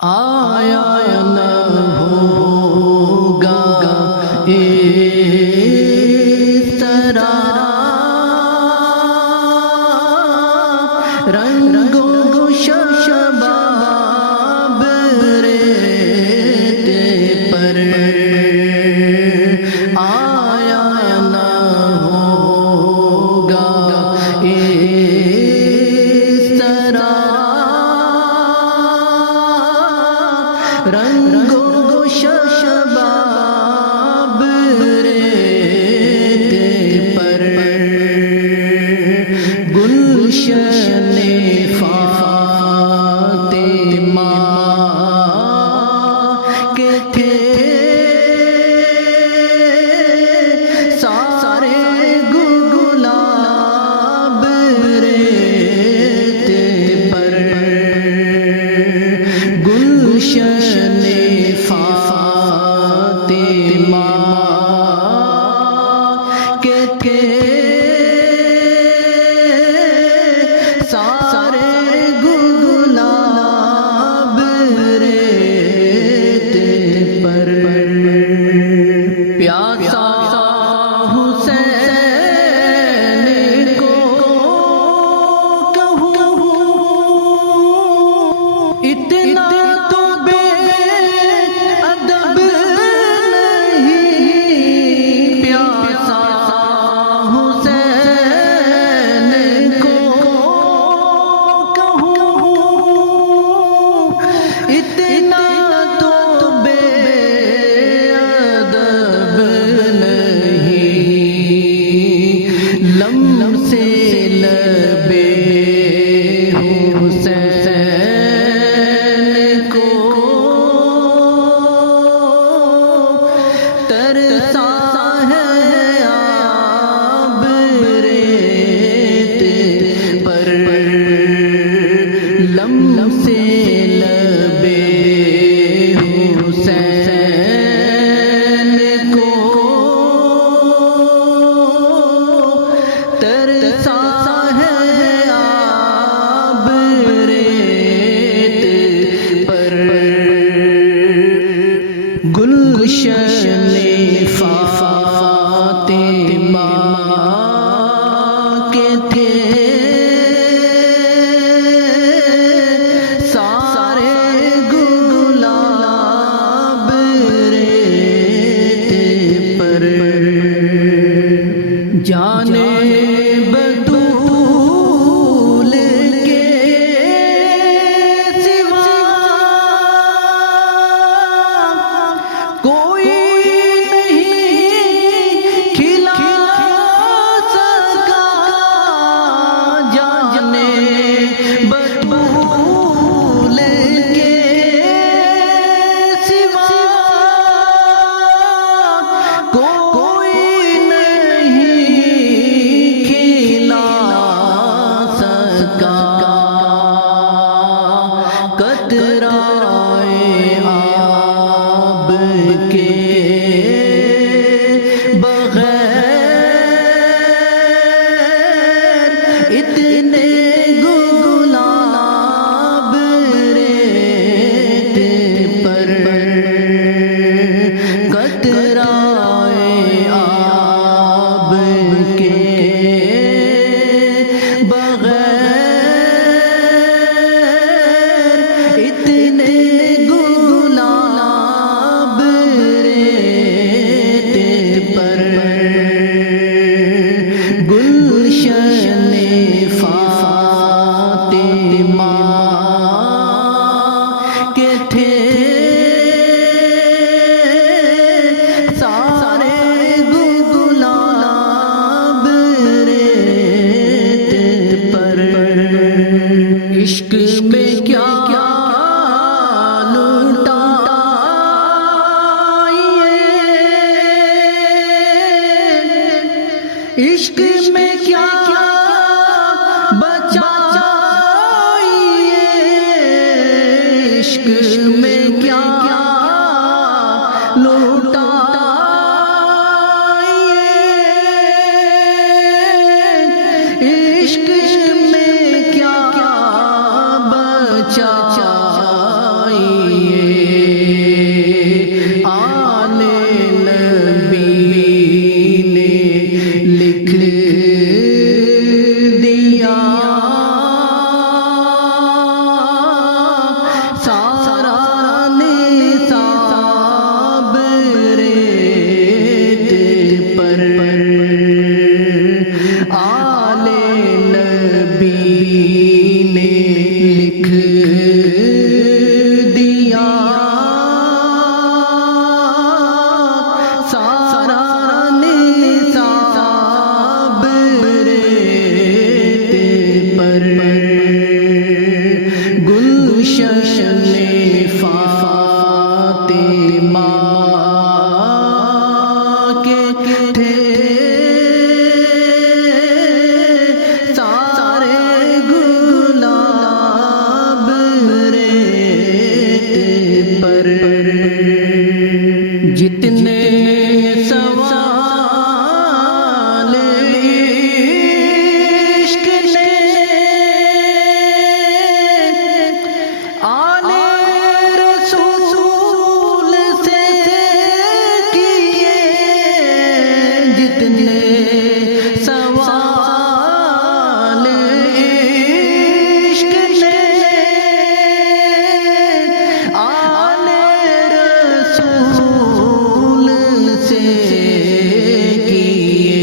آیا نہ ہوگا اس طرح رنگوں شباب ریت پر آیا نہ ہوگا اس طرح رنگوں شباب ریت پر گلشن فاطمہ کے تھے سارے گلاب ریت پر گلشن فاطمہ کے تھے سارے گلاب ریت پر پیاسا حسین کو کہوں اتنا تو بے ادب نہیں پیاسا حسین کو کہوں اتنا تو بے ادب نہیں لم سے لبے حسین کو ترسا ہے آب ریت پر لم سے لبے حسین کو ترسا ہے آب ریت پر گلشن فاطمہ کے تھے سارے گلاب ریت پر جانے بطول کے سوا کوئی نہیں کھلا سکا جانے بطول کے سوا کوئی نہیں کھلا سکا قطرائے آب کے بغیر اتنے گلاب ریت پر قطرائے آب کے بغیر اتنے گلاب ریت پر گلشن فاطمہ کے تھے سارے گلاب ریت پر عشق میں کیا لوٹا عشق میں کیا بچائیے عشق میں کیا لوٹائیے عشق میں کیا بچائیے پر جتنے سوال عشق نے آل رسول سے کیے، جتنے سوال عشق نے آل رسول سے کیے،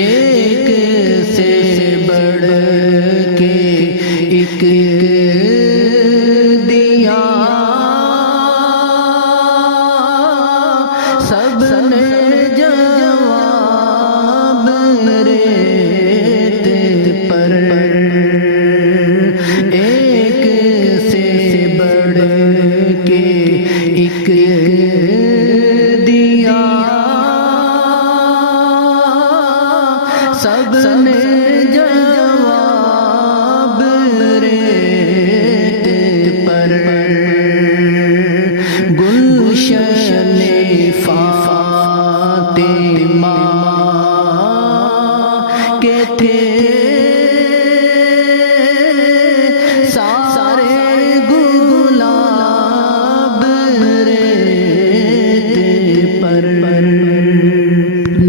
ایک سے بڑھ کے ایک دیا، سب نے جواب ریت پر، ایک سے بڑھ کے ایک دیا، سب نے جواب ریت پر، گلشن فاطمہ کے تھے سارے گلاب ریت پر،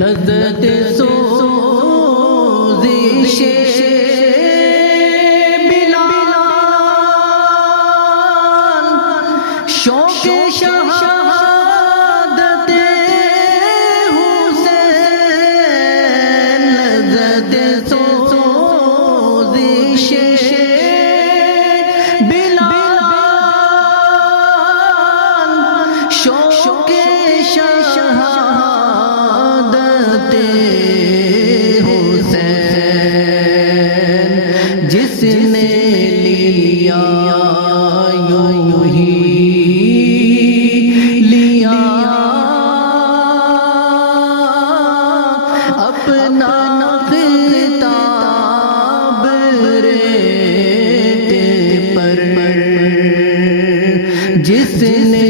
لذت سوزش بلال، شوق شہادت حسین، لذت سوزش بلال، شوق شہادت حسین، جس نے لیا یوں ہی لیا اپنا خطاب ریت پر، جس نے